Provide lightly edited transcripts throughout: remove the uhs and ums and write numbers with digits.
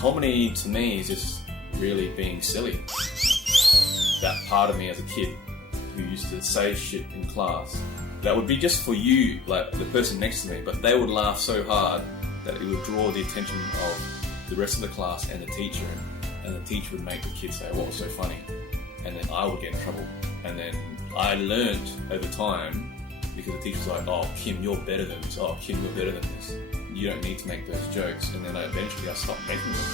comedy to me is just really being silly. That part of me as a kid who used to say shit in class that would be just for you, like the person next to me, but they would laugh so hard that it would draw the attention of the rest of the class and the teacher, and the teacher would make the kid say, what was so funny? And then I would get in trouble. And then I learned over time, because the teacher was like, oh, Kim, you're better than this. Oh, Kim, you're better than this. You don't need to make those jokes. And then eventually I stopped making them.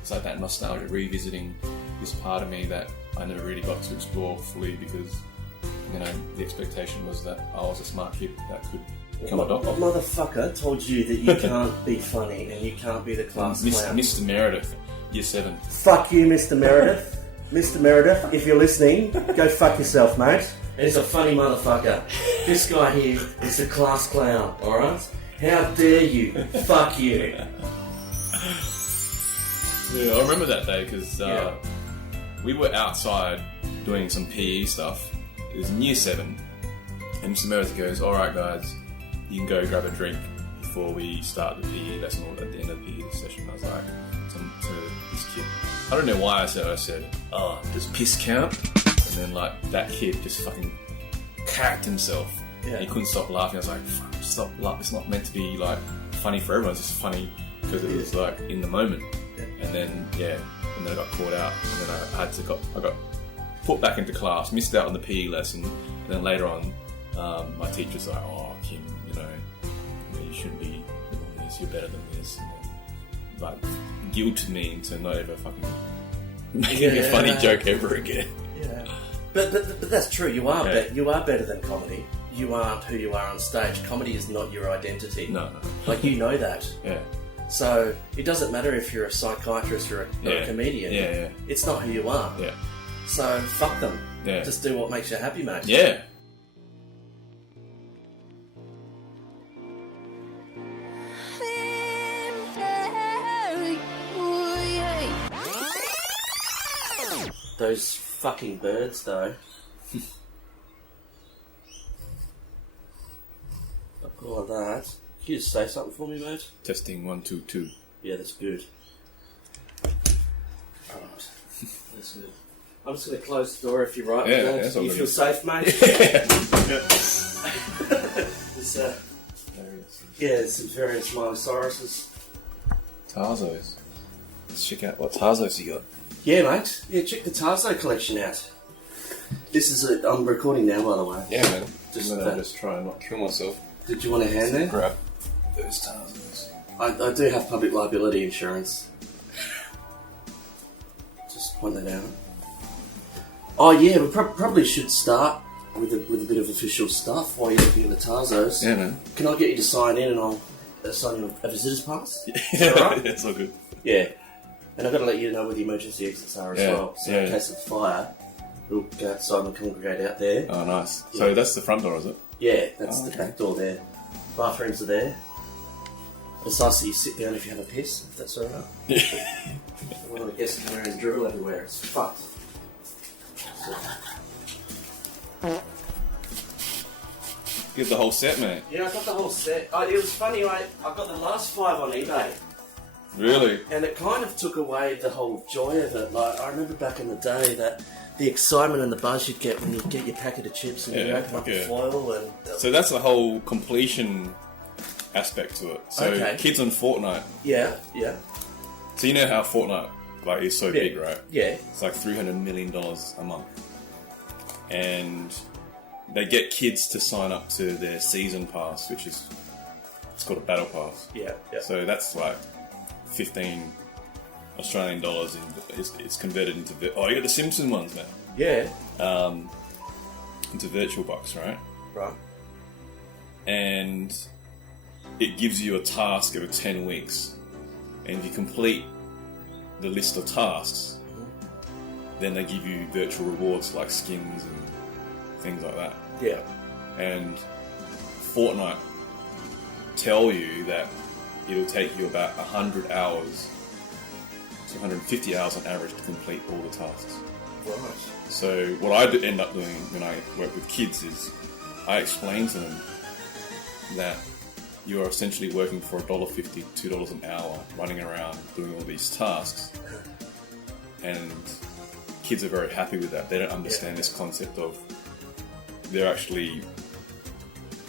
It's like that nostalgia, revisiting this part of me that I never really got to explore fully because, the expectation was that I was a smart kid that could become a doctor. What motherfucker told you that you can't be funny and you can't be the class clown? Mr. Meredith, year 7. Fuck you, Mr. Meredith. Mr. Meredith, if you're listening, go fuck yourself, mate. And he's a funny motherfucker. This guy here is a class clown, alright? How dare you? Fuck you. Yeah, I remember that day because we were outside doing some PE stuff. It was in year 7. And Mr. Meredith goes, alright guys, you can go grab a drink before we start the PE lesson or at the end of the PE session. I was like, to this kid, I don't know why I said, oh, does piss count? And then that kid just fucking cacked himself. Yeah. And he couldn't stop laughing. I was like, fuck, stop laughing. It's not meant to be funny for everyone. It's just funny because it was in the moment. Yeah. And then I got caught out. And then I got put back into class, missed out on the PE lesson. And then later on, my teacher's like, oh, Kim, you shouldn't be doing this. You're better than this. And then, guilted me into not ever fucking making a funny joke ever again. Yeah, but that's true. You are better than comedy. You aren't who you are on stage. Comedy is not your identity. No. You know that. Yeah. So it doesn't matter if you're a psychiatrist or a comedian. Yeah. It's not who you are. Yeah. So fuck them. Yeah. Just do what makes you happy, mate. Yeah. Those fucking birds, though. I've got that. Can you just say something for me, mate? Testing 1 2 2. Yeah, that's good. Alright. That's good. I'm just going to close the door if you're right. Yeah, that's all you good. feel safe, mate? It's some various Milosauruses. Tarzos. Let's check out what Tarzos you got. Yeah, mate. Yeah, check the Tarzo collection out. This is I'm recording now, by the way. Yeah, man. Just try and not kill myself. Did you want a hand there? Grab those Tarzos. I do have public liability insurance. Just point that out. Oh yeah, we probably should start with a bit of official stuff while you're looking at the Tarzos. Yeah, man. Can I get you to sign in and I'll sign you a visitor's pass? Yeah, right? It's all good. Yeah. And I've got to let you know where the emergency exits are as well. So in case of fire, we'll go outside and congregate out there. Oh, nice. Yeah. So that's the front door, is it? Yeah, that's the back door there. Bathrooms are there. It's nice that you sit down if you have a piss, if that's alright. Yeah. I want to guess come around and dribble everywhere. It's fucked. Get the whole set, mate. Yeah, I got the whole set. It was funny, I got the last 5 on eBay. Really? And it kind of took away the whole joy of it. I remember back in the day that the excitement and the buzz you'd get when you get your packet of chips and you open up the foil and... So that's the whole completion aspect to it. So kids on Fortnite. Yeah. So you know how Fortnite is so big, right? Yeah. It's like $300 million a month. And they get kids to sign up to their season pass, which is... It's called a battle pass. Yeah. So that's like... 15 Australian dollars it's converted into you got the Simpson ones now. Yeah. Into virtual bucks, right? Right. And it gives you a task over 10 weeks. And if you complete the list of tasks, then they give you virtual rewards like skins and things like that. Yeah. And Fortnite tell you that it'll take you about 100 hours to 150 hours on average to complete all the tasks. Right. So what I end up doing when I work with kids is I explain to them that you are essentially working for $1.50, $2 an hour, running around doing all these tasks, and kids are very happy with that. They don't understand this concept of they're actually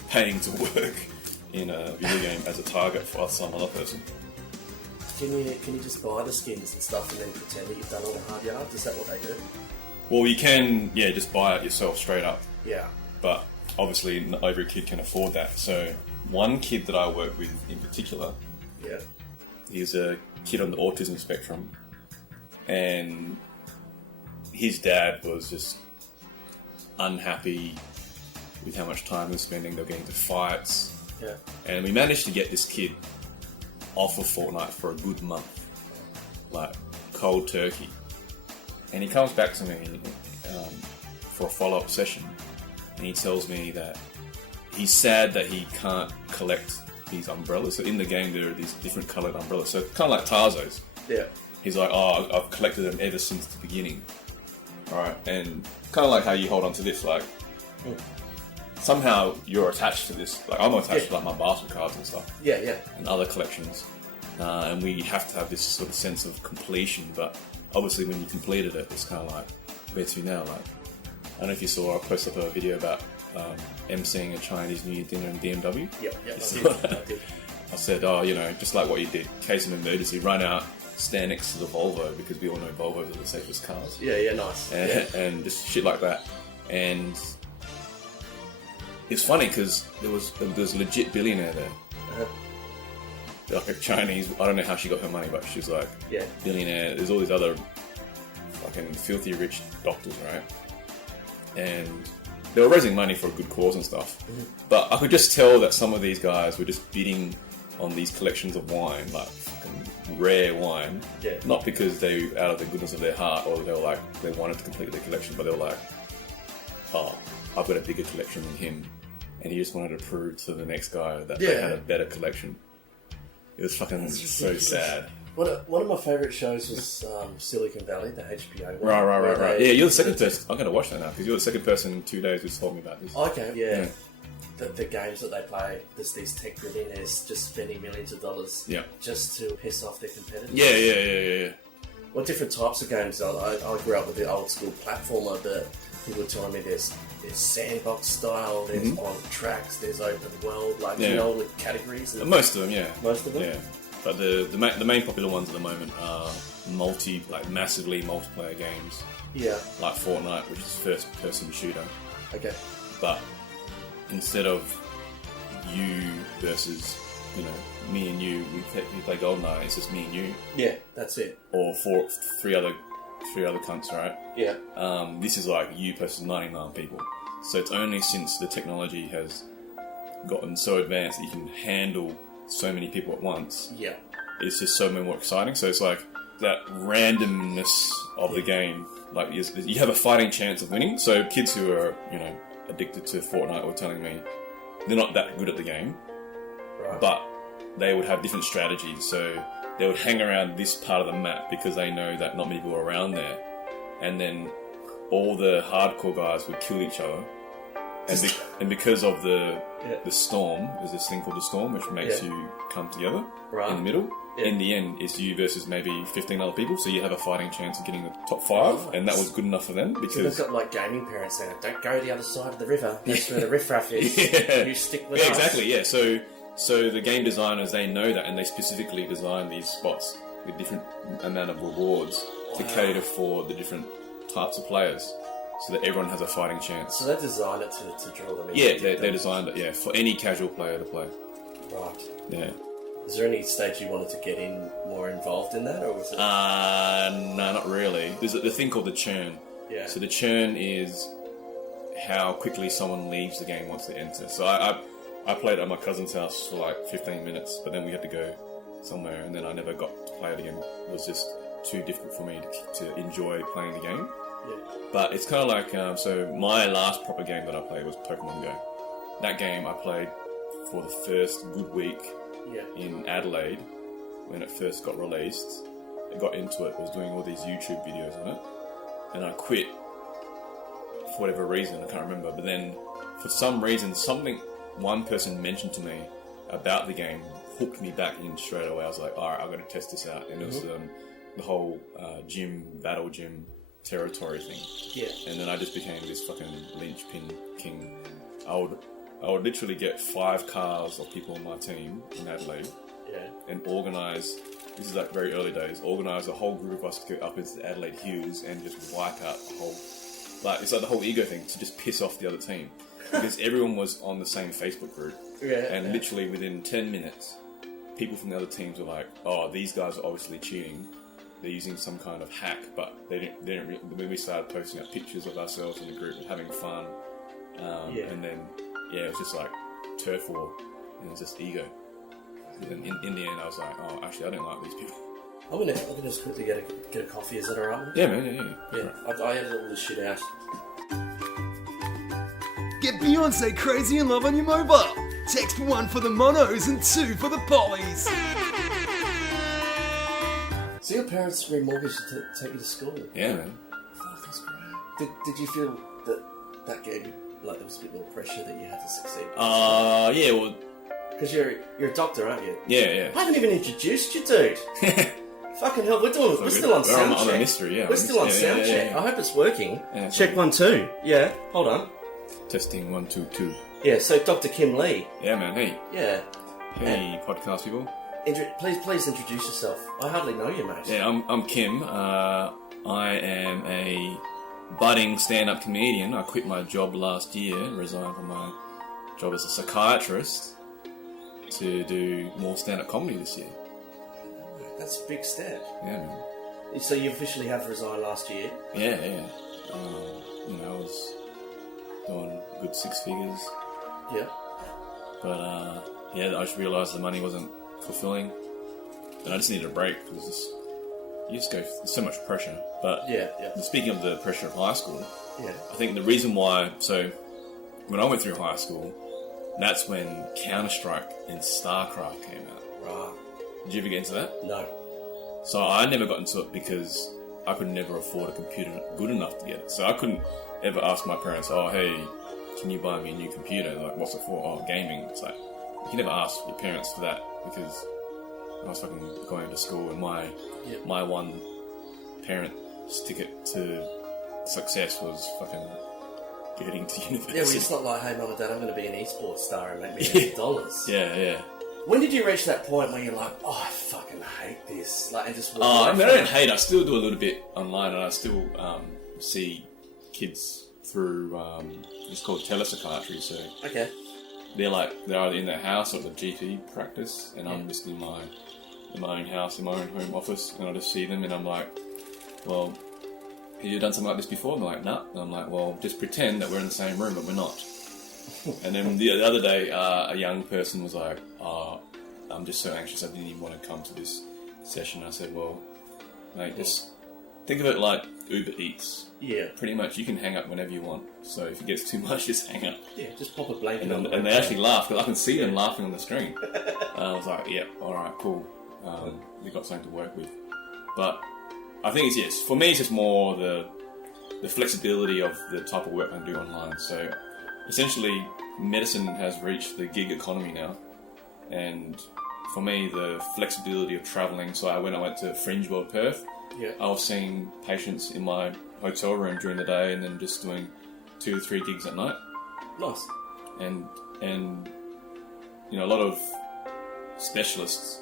paying to work in a video game as a target for some other person. Can you just buy the skins and stuff and then pretend that you've done all the hard yards? Is that what they do? Well, you can, just buy it yourself straight up. Yeah. But obviously, not every kid can afford that. So, one kid that I work with in particular, he's a kid on the autism spectrum, and his dad was just unhappy with how much time he was spending. They were getting into fights. Yeah. And we managed to get this kid off of Fortnite for a good month. Like, cold turkey. And he comes back to me for a follow-up session, and he tells me that he's sad that he can't collect these umbrellas. So in the game there are these different coloured umbrellas, so kind of like Tarzo's. Yeah. He's like, I've collected them ever since the beginning. Alright, and kind of like how you hold on to this, like, somehow you're attached to this. Like, I'm attached to like my basketball cards and stuff. Yeah, yeah. And other collections. And we have to have this sort of sense of completion, but obviously when you completed it, it's kind of like, where to now? Like, I don't know if you saw, I posted up a video about emceeing a Chinese New Year dinner in DMW. Yep, I did. I said, just like what you did, in case of emergency, run out, stand next to the Volvo, because we all know Volvos are the safest cars. Yeah, nice. And just shit like that. And it's funny because there was a legit billionaire there. Like a Chinese, I don't know how she got her money, but she's like, billionaire. There's all these other fucking filthy rich doctors, right? And they were raising money for a good cause and stuff. But I could just tell that some of these guys were just bidding on these collections of wine, like fucking rare wine. Yeah. Not because they, out of the goodness of their heart, or they were like, they wanted to complete their collection, but they were like, oh, I've got a bigger collection than him. And he just wanted to prove to the next guy that they had a better collection. It was fucking so sad. One of my favourite shows was Silicon Valley, the HBO one. Right. Yeah, you're the second person. I'm going to watch that now, because you're the second person in 2 days who's told me about this. Okay, yeah. The games that they play, there's these tech billionaires just spending millions of dollars just to piss off their competitors. Yeah. What different types of games? I grew up with the old school platformer, but people were telling me there's sandbox style, there's on tracks, there's open world, like all the categories. Most of them, yeah. Most of them? Yeah. But the main popular ones at the moment are massively multiplayer games. Yeah. Like Fortnite, which is first person shooter. Okay. But instead of you versus, me and you, we play GoldenEye, it's just me and you. Yeah, that's it. Or three other cunts, right? Yeah. This is like you versus 99 people. So it's only since the technology has gotten so advanced that you can handle so many people at once. Yeah. It's just so much more exciting. So it's like that randomness of the game. Like you have a fighting chance of winning. So kids who are, addicted to Fortnite were telling me they're not that good at the game. Right. But they would have different strategies. So they would hang around this part of the map because they know that not many people are around there. And then all the hardcore guys would kill each other. And because of the storm, there's this thing called the storm, which makes you come together in the middle. Yeah. In the end, it's you versus maybe 15 other people, so you have a fighting chance of getting the top 5, and that was good enough for them. Because so they've got like gaming parents saying, don't go the other side of the river, that's where the riffraff is, you stick with us. Exactly, yeah. So the game designers, they know that, and they specifically design these spots with different amount of rewards to cater for the different types of players, so that everyone has a fighting chance. So they designed it to draw them in. Yeah, they designed it, for any casual player to play. Right. Yeah. Is there any stage you wanted to get more involved in that, or was it? No, not really. There's a thing called the churn. Yeah. So the churn is how quickly someone leaves the game once they enter. So I played at my cousin's house for like 15 minutes, but then we had to go somewhere, and then I never got to play it again. It was just too difficult for me to enjoy playing the game. Yeah. But it's kind of like, so my last proper game that I played was Pokemon Go. That game I played for the first good week in Adelaide when it first got released. I got into it, was doing all these YouTube videos on it, and I quit for whatever reason, I can't remember. But then, for some reason, one person mentioned to me about the game hooked me back in straight away. I was like, alright, I've got to test this out. And it was the whole battle gym territory thing. Yeah. And then I just became this fucking linchpin king. I would literally get 5 cars of people on my team in Adelaide and organise, this is like very early days, organise a whole group of us to go up into the Adelaide Hills and just wipe out the whole, like, it's like the whole ego thing, to just piss off the other team. Because everyone was on the same Facebook group. And literally within 10 minutes, people from the other teams were like, oh, these guys are obviously cheating. They're using some kind of hack, but they didn't when we started posting up pictures of ourselves in the group and having fun. And then, it was just like turf war, and it was just ego. And in the end, I was like, oh, actually, I don't like these people. I'm gonna just quickly get a coffee. Is that alright? Yeah, man. Yeah. I edited all this shit out. Get Beyonce crazy in love on your mobile. Text 1 for the monos and 2 for the polys. So your parents remortgaged to take you to school? Yeah, man. Fuck, that's great. Did you feel that gave you, like, there was a bit more pressure that you had to succeed? Yeah, well... Because you're a doctor, aren't you? Yeah. I haven't even introduced you, dude. Fucking hell, we're still on sound check. I'm a mystery, yeah. We're still on sound check. Yeah. I hope it's working. Yeah, check 1, 2. Yeah, hold on. Testing 1, 2, 2. Yeah, so Dr. Kim Lee. Yeah, man, hey. Yeah. Hey, podcast people. Please introduce yourself. I hardly know you, mate. Yeah, I'm Kim. I am a budding stand-up comedian. I quit my job last year, resigned from my job as a psychiatrist to do more stand-up comedy this year. That's a big step. Yeah, man. So you officially have resigned last year? Yeah. I was doing good 6 figures. Yeah. But, I just realised the money wasn't fulfilling. And I just needed a break. Because you just go through so much pressure. But speaking of the pressure of high school, I think the reason why... So, when I went through high school, that's when Counter-Strike and StarCraft came out. Right. Did you ever get into that? No. So I never got into it because I could never afford a computer good enough to get it. So I couldn't ever ask my parents, oh, hey, can you buy me a new computer? Like, what's it for? Oh, gaming. It's like, you can never ask your parents for that because I was fucking going to school and my one parent's ticket to success was fucking getting to university. Yeah, well, it's not like, hey, mum and dad, I'm going to be an esports star and make me $1,000. Yeah. When did you reach that point where you're like, oh, I fucking hate this? Like, and just I don't hate it. I still do a little bit online and I still see kids through, it's called telepsychiatry, so... Okay. They're either in their house or at the GP practice, and I'm just in my own house, in my own home office, and I just see them, and I'm like, well, have you done something like this before? And they're like, nah. And I'm like, well, just pretend that we're in the same room, but we're not. And then the other day, a young person was like, I'm just so anxious, I didn't even want to come to this session. I said, well, mate, just think of it like Uber Eats. Yeah. Pretty much, you can hang up whenever you want. So if it gets too much, just hang up. Yeah, just pop a blanket on. And they actually laugh, because I can see them laughing on the screen. I was like, yeah, alright, cool. We got something to work with. But I think for me it's just more the flexibility of the type of work I do online. So essentially, medicine has reached the gig economy now. And for me, the flexibility of travelling, so when I went to Fringe World Perth, I was seeing patients in my hotel room during the day and then just doing 2 or 3 gigs at night. Nice. And a lot of specialists,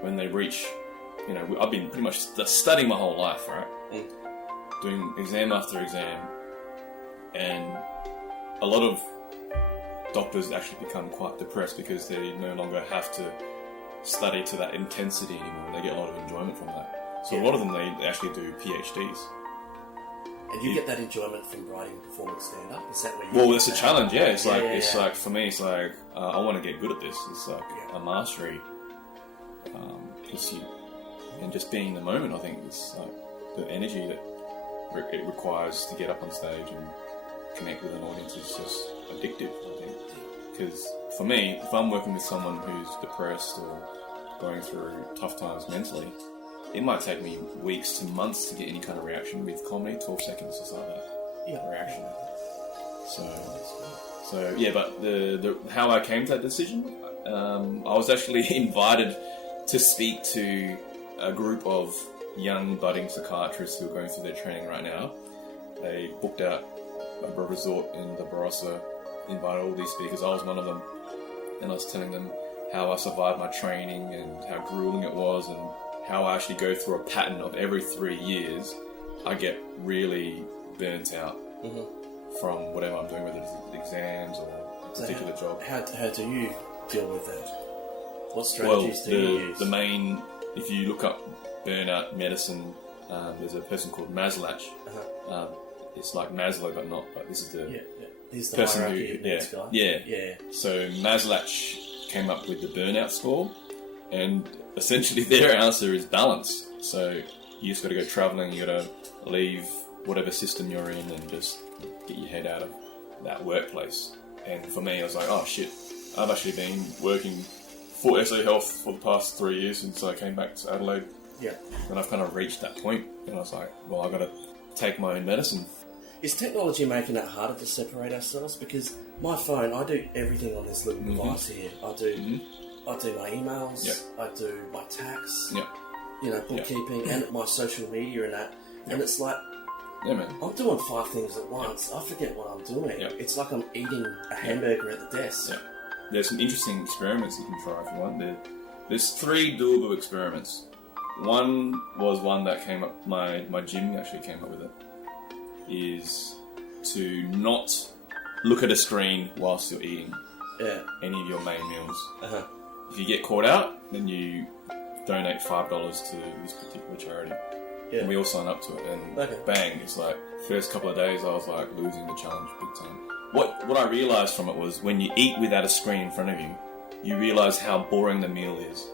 when they reach, I've been pretty much studying my whole life, right? Doing exam after exam, and a lot of doctors actually become quite depressed because they no longer have to study to that intensity anymore. They get a lot of enjoyment from that. So a lot of them, they actually do PhDs. And you get that enjoyment from writing performance stand-up? Is that where you... Well, it's a challenge, yeah. It's like, for me, it's like, I want to get good at this. It's like a mastery pursuit. And just being in the moment, I think, it's like the energy that it requires to get up on stage and connect with an audience is just addictive, I think. Because for me, if I'm working with someone who's depressed or going through tough times mentally, it might take me weeks to months to get any kind of reaction. With comedy, 12 seconds to start that reaction. So yeah, but the how I came to that decision, I was actually invited to speak to a group of young budding psychiatrists who are going through their training right now. They booked out a resort in the Barossa, invited all these speakers. I was one of them, and I was telling them how I survived my training and how grueling it was, and how I actually go through a pattern of every 3 years I get really burnt out from whatever I'm doing, whether it's exams or a particular job. How do you deal with that? What strategies do you use? The main, if you look up burnout medicine, there's a person called Maslach. It's like Maslow, but not. But this is the He's the person hierarchy of needs guy. Yeah. So Maslach came up with the burnout score, and essentially their answer is balance. So you just got to go traveling. You got to leave whatever system you're in and just get your head out of that workplace. And for me, I was like, oh shit, I've actually been working for SA Health for the past 3 years since I came back to Adelaide. Yeah. And I've kind of reached that point, and I was like, well, I've got to take my own medicine. Is technology making it harder to separate ourselves? Because my phone, I do everything on this little device here. I do my emails, I do my tax, bookkeeping, and my social media and that. And it's like, I'm doing 5 things at once. I forget what I'm doing. It's like I'm eating a hamburger at the desk. Yeah. There's some interesting experiments you can try if you want. There's 3 doable experiments. One was one that came up, my gym actually came up with it, is to not look at a screen whilst you're eating any of your main meals. If you get caught out, then you donate $5 to this particular charity. And we all sign up to it, and bang, it's like, first couple of days I was like losing the challenge big time. What I realised from it was, when you eat without a screen in front of you, you realise how boring the meal is.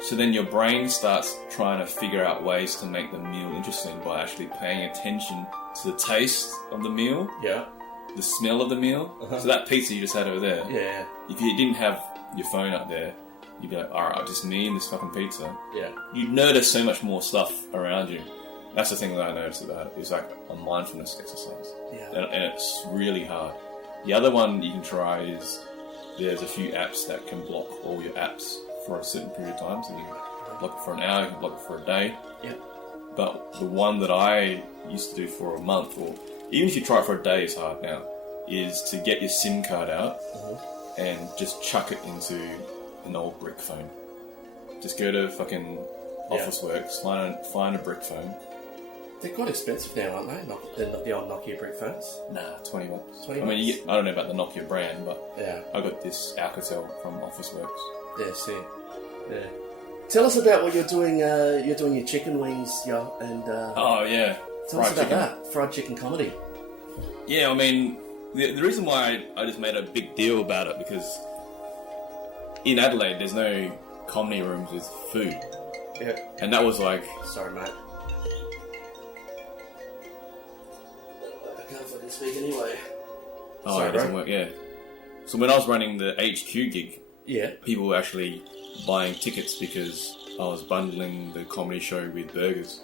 So then your brain starts trying to figure out ways to make the meal interesting by actually paying attention to the taste of the meal, the smell of the meal. So that pizza you just had over there, if you didn't have your phone up there, you'd be like, alright, just me and this fucking pizza. You'd notice so much more stuff around you. That's the thing that I noticed about it. It's like a mindfulness exercise. And it's really hard. The other one you can try is, there's a few apps that can block all your apps for a certain period of time. So you can block it for an hour, you can block it for a day. But the one that I used to do for a month, or even if you try it for a day, it's hard now, is to get your SIM card out and just chuck it into an old brick phone. Just go to fucking Officeworks, find a brick phone. They're quite expensive now, aren't they? The old Nokia brick phones? Nah, $20. $20? I mean, I don't know about the Nokia brand, but I got this Alcatel from Officeworks. Yeah, see. Yeah. Tell us about what you're doing. You're doing your chicken wings, and oh yeah, tell us about that fried chicken comedy. Yeah, I mean, the reason why I just made a big deal about it, because in Adelaide there's no comedy rooms with food. And that was like, sorry, mate. I can't fucking speak anyway. Oh, sorry, it doesn't work. Yeah. So when I was running the HQ gig, people were actually buying tickets because I was bundling the comedy show with burgers.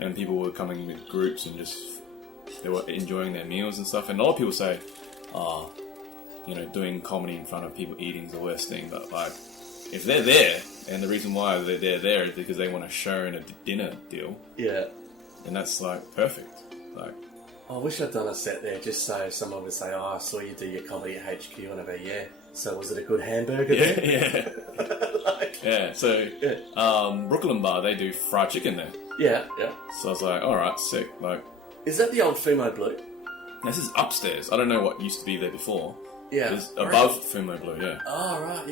And people were coming with groups and just, they were enjoying their meals and stuff. And a lot of people say, doing comedy in front of people eating is the worst thing. But like, if they're there, and the reason why they're there is because they want a show and a dinner deal. And that's like perfect. Like, I wish I'd done a set there just so someone would say, I saw you do your comedy at HQ, and I'd go, so was it a good hamburger there? So Brooklyn Bar, they do fried chicken there. So I was like, alright, sick. Like, is that the old Fumo Blue? This is upstairs. I don't know what used to be there before. It's above Fumo Blue, Oh, right,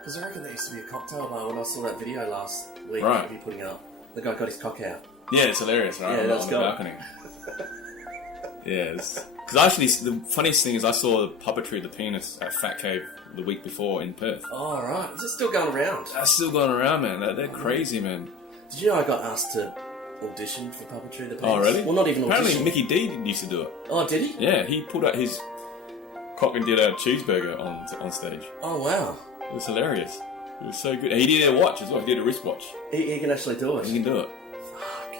Because I reckon there used to be a cocktail bar when I saw that video last week. Right. Be putting up. The guy got his cock out. Yeah, it's hilarious, right? Yeah, that's on the balcony. Because actually, the funniest thing is I saw the puppetry of the penis at Fat Cave the week before in Perth. Oh, right. Is it still going around? That's still going around, man. They're crazy, man. Did you know I got asked to audition for puppetry of the penis? Oh, really? Well, not even Apparently, audition. Mickey D used to do it. Oh, did he? Yeah, he pulled out his cock and did a cheeseburger on stage. Oh, wow. It was hilarious. It was so good. And he did a watch as well. He did a wristwatch. He can actually do it? He can do it. Fuck.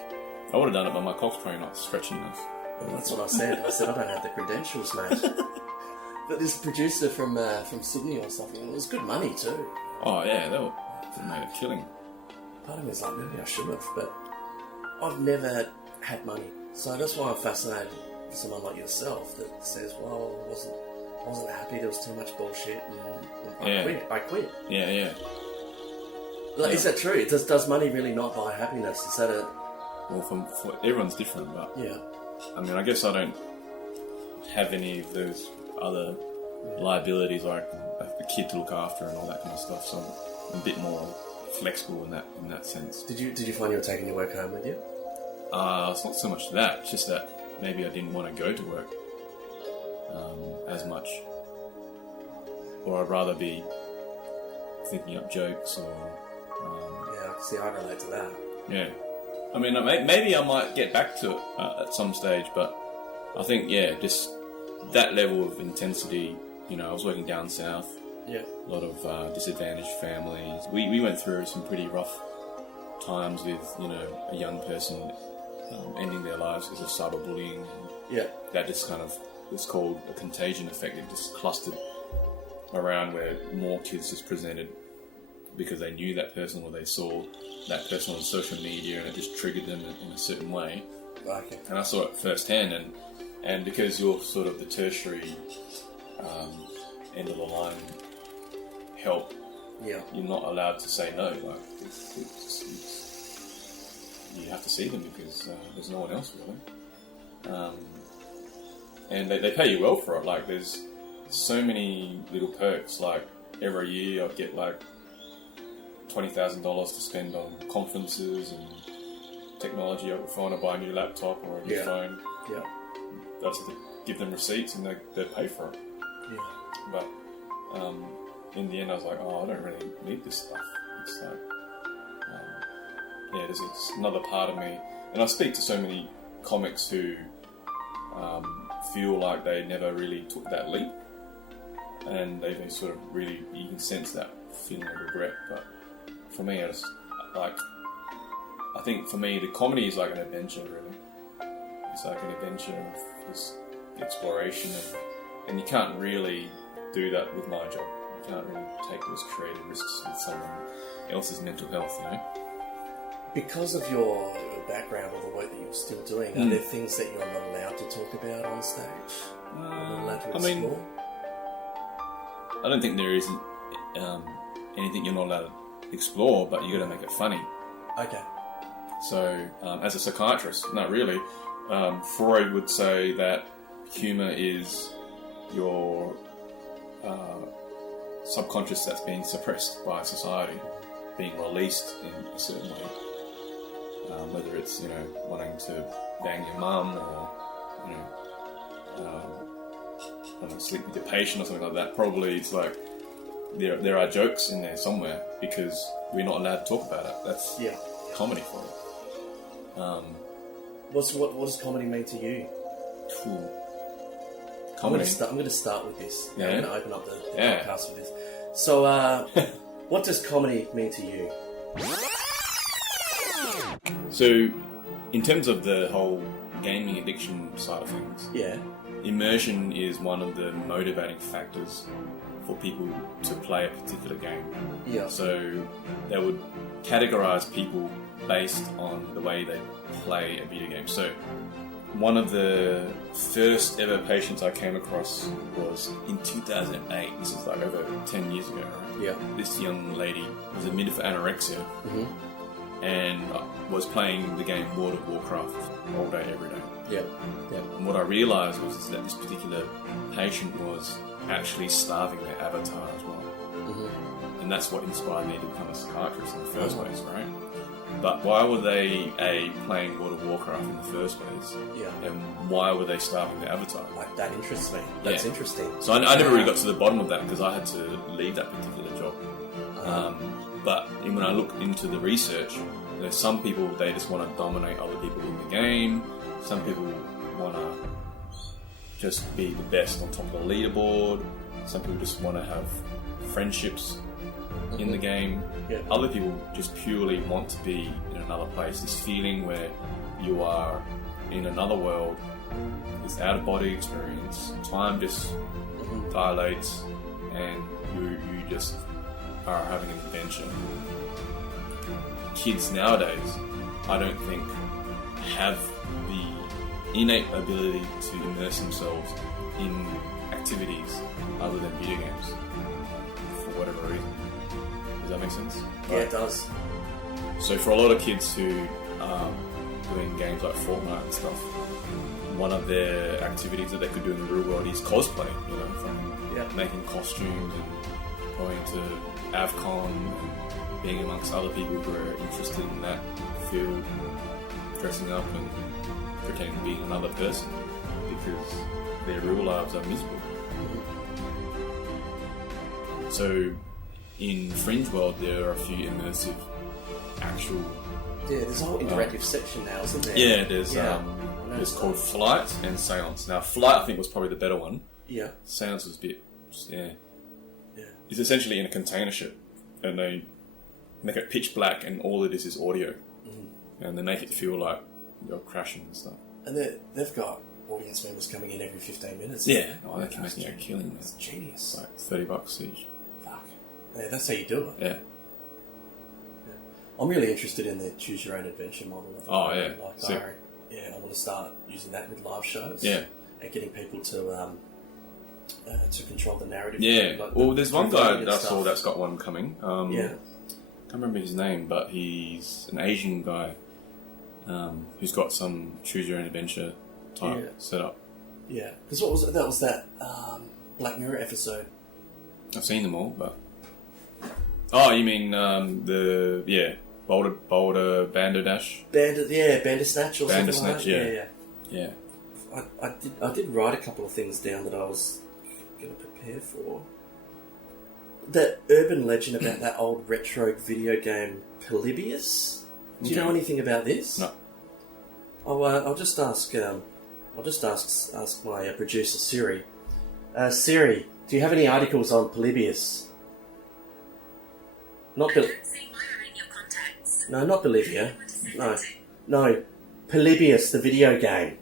I would have done it, but my cock's probably not stretching enough. Well, that's what I said. I said, I don't have the credentials, mate. But this producer from Sydney or something, it was good money too. Oh yeah, they made a killing. Part of me is like, maybe I should have, but I've never had money. So that's why I'm fascinated with someone like yourself that says, well, I wasn't happy, there was too much bullshit, and I quit. Yeah. Like, is that true? Does money really not buy happiness? Is that a... Well, for everyone's different, but... Yeah. I mean, I guess I don't have any of those other liabilities, like a kid to look after and all that kind of stuff, so I'm a bit more flexible in that sense. Did you find you were taking your work home with you? It's not so much that, it's just that maybe I didn't want to go to work as much. Or I'd rather be thinking up jokes or... See, I relate to that. Yeah. I mean, maybe I might get back to it at some stage, but I think, just that level of intensity, I was working down south. Yeah. A lot of disadvantaged families. We went through some pretty rough times with, a young person ending their lives because of cyberbullying. Yeah. That just kind of, it's called a contagion effect. It just clustered around where more kids just presented because they knew that person or they saw that person on social media and it just triggered them in a certain way. Okay. And I saw it firsthand, and because you're sort of the tertiary end of the line help, you're not allowed to say no. Like you have to see them because there's no one else really. And they pay you well for it. Like there's so many little perks. Like every year I'd get like $20,000 to spend on conferences and technology. If I want to buy a new laptop or a new phone, I just have to give them receipts and they pay for it. Yeah. But in the end, I was like, I don't really need this stuff. It's like, there's another part of me, and I speak to so many comics who feel like they never really took that leap, and they sort of really, you can sense that feeling of regret. But for me, I think for me, the comedy is like an adventure, really. It's like an adventure of just exploration, and you can't really do that with my job. You can't really take those creative risks with someone else's mental health, Because of your background or the work that you're still doing, are there things that you're not allowed to talk about on stage? Not allowed to explore? I don't think there isn't anything you're not allowed to explore, but you got to make it funny. Okay. So, as a psychiatrist, not really. Freud would say that humour is your subconscious that's being suppressed by society, being released in a certain way. Whether it's wanting to bang your mum or sleep with your patient or something like that. Probably it's like there are jokes in there somewhere because we're not allowed to talk about it. That's comedy for it. What does comedy mean to you? Comedy. I'm going to start with this. Yeah. I'm going to open up the podcast with this. So, what does comedy mean to you? So, in terms of the whole gaming addiction side of things, immersion is one of the motivating factors for people to play a particular game. Yeah. So, they would categorize people based on the way they play a video game. So, one of the first ever patients I came across was in 2008. This is like over 10 years ago, right? Yeah. This young lady was admitted for anorexia and was playing the game World of Warcraft all day, every day. Yeah. And what I realised was that this particular patient was actually starving their avatar as well. And that's what inspired me to become a psychiatrist in the first place, right? But why were they playing World of Warcraft in the first place? Yeah. And why were they starving their avatar? Like, that interests me. That's interesting. So I never really got to the bottom of that because I had to leave that particular job. But when I looked into the research, there's some people, they just want to dominate other people in the game. Some people want to just be the best on top of the leaderboard. Some people just want to have friendships in the game. Yeah. Other people just purely want to be in another place. This feeling where you are in another world this out-of-body experience. Time just dilates, and you just are having an adventure. Kids nowadays, I don't think, have the innate ability to immerse themselves in activities other than video games for whatever reason. Does that make sense? Yeah, it does. So for a lot of kids who are doing games like Fortnite and stuff, one of their activities that they could do in the real world is cosplay, you know, from making costumes and going to AvCon and being amongst other people who are interested in that field, dressing up and pretending to be another person because their real lives are miserable. So in Fringe World there are a few immersive actual... Yeah, there's a whole interactive section now, isn't there? Yeah, there's called Flight and Seance. Now Flight I think was probably the better one. Yeah. Seance was a bit... Yeah. It's essentially in a container ship and they make it pitch black and all it is audio. And they make it feel like you're crashing and stuff. And they've got audience members coming in every 15 minutes. Yeah. Oh, they can make a killing. That's genius. Like $30 each. Fuck. Yeah, that's how you do it. Yeah. I'm really interested in the choose your own adventure model. Oh, yeah. Like, I want to start using that with live shows. Yeah. And getting people to control the narrative. Yeah. Like well, there's one guy that I saw that's got one coming. Yeah. I can't remember his name, but he's an Asian guy who's got some choose your own adventure type setup. Yeah. Because what was it? That was that Black Mirror episode. I've seen them all, but... Oh, you mean Boulder Bandersnatch? Bandersnatch or something like that. Yeah. I did write a couple of things down that I was going to prepare for. That urban legend about that old retro video game Polybius. Do you know anything about this? No. I'll just ask. I'll just ask my producer Siri. Siri, do you have any articles on Polybius? Not No, not Bolivia. No. Polybius, the video game.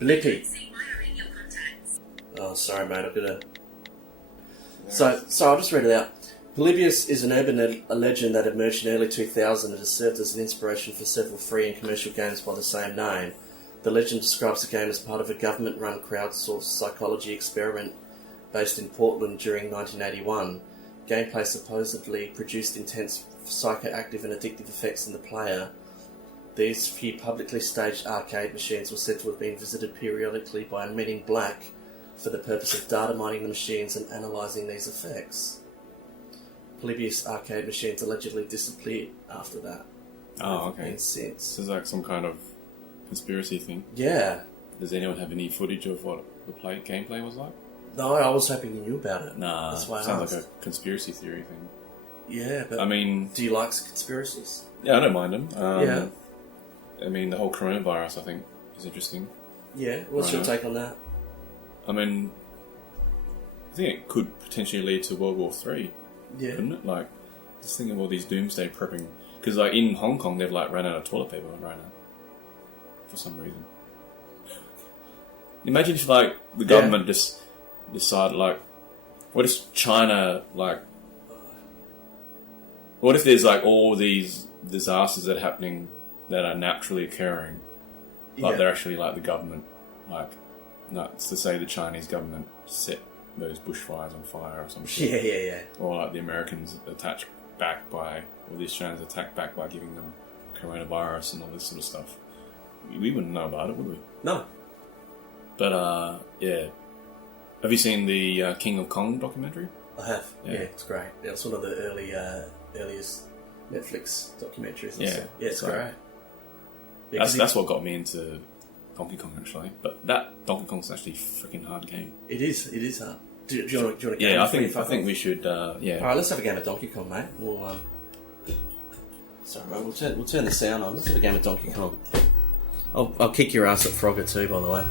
Blippi. Oh, sorry, mate. I've got to... So I'll just read it out. Polybius is an urban legend that emerged in early 2000 and has served as an inspiration for several free and commercial games by the same name. The legend describes the game as part of a government-run crowdsourced psychology experiment based in Portland during 1981. Gameplay supposedly produced intense psychoactive and addictive effects in the player. These few publicly staged arcade machines were said to have been visited periodically by Men in Black for the purpose of data mining the machines and analysing these effects. Polybius arcade machines allegedly disappeared after that. Oh, okay. Since. This is like some kind of conspiracy thing. Yeah. Does anyone have any footage of what the gameplay was like? No, I was hoping you knew about it. Nah, that's why sounds like a conspiracy theory thing. Yeah, but I mean, do you like conspiracies? Yeah, I don't mind them. Yeah. I mean, the whole coronavirus, I think, is interesting. Yeah, what's your take on that? I mean, I think it could potentially lead to World War III. Yeah. Couldn't it? Like, just think of all these doomsday prepping. Because, like, in Hong Kong, they've, like, run out of toilet paper right now. For some reason. Imagine if, like, the government just decided, like, what if China, like... What if there's, like, all these disasters that are happening that are naturally occurring, but they're actually, like, the government, like... No, it's to say the Chinese government set those bushfires on fire or some shit. Yeah. Or like the Americans attacked back by, or the Australians attacked back by giving them coronavirus and all this sort of stuff. We wouldn't know about it, would we? No. But, yeah. Have you seen the King of Kong documentary? I have. Yeah, it's great. Yeah, it's one of the earliest Netflix documentaries. Yeah. Yeah, it's great. Yeah, that's what got me into Donkey Kong, actually. But that Donkey Kong's actually a freaking hard game. It is hard. Do you want to Yeah, I think we should, yeah. Alright, let's have a game of Donkey Kong, mate. Sorry, mate, we'll turn the sound on. Let's have a game of Donkey Kong. I'll kick your ass at Frogger too, by the way.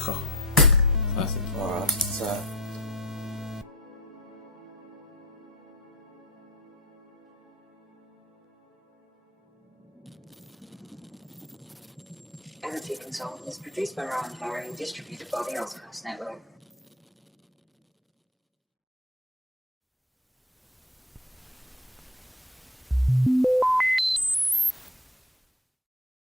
Oh, classic. Alright, so... Psychiatry Consultant is produced by Ryan Barry and distributed by the Ozcast Network.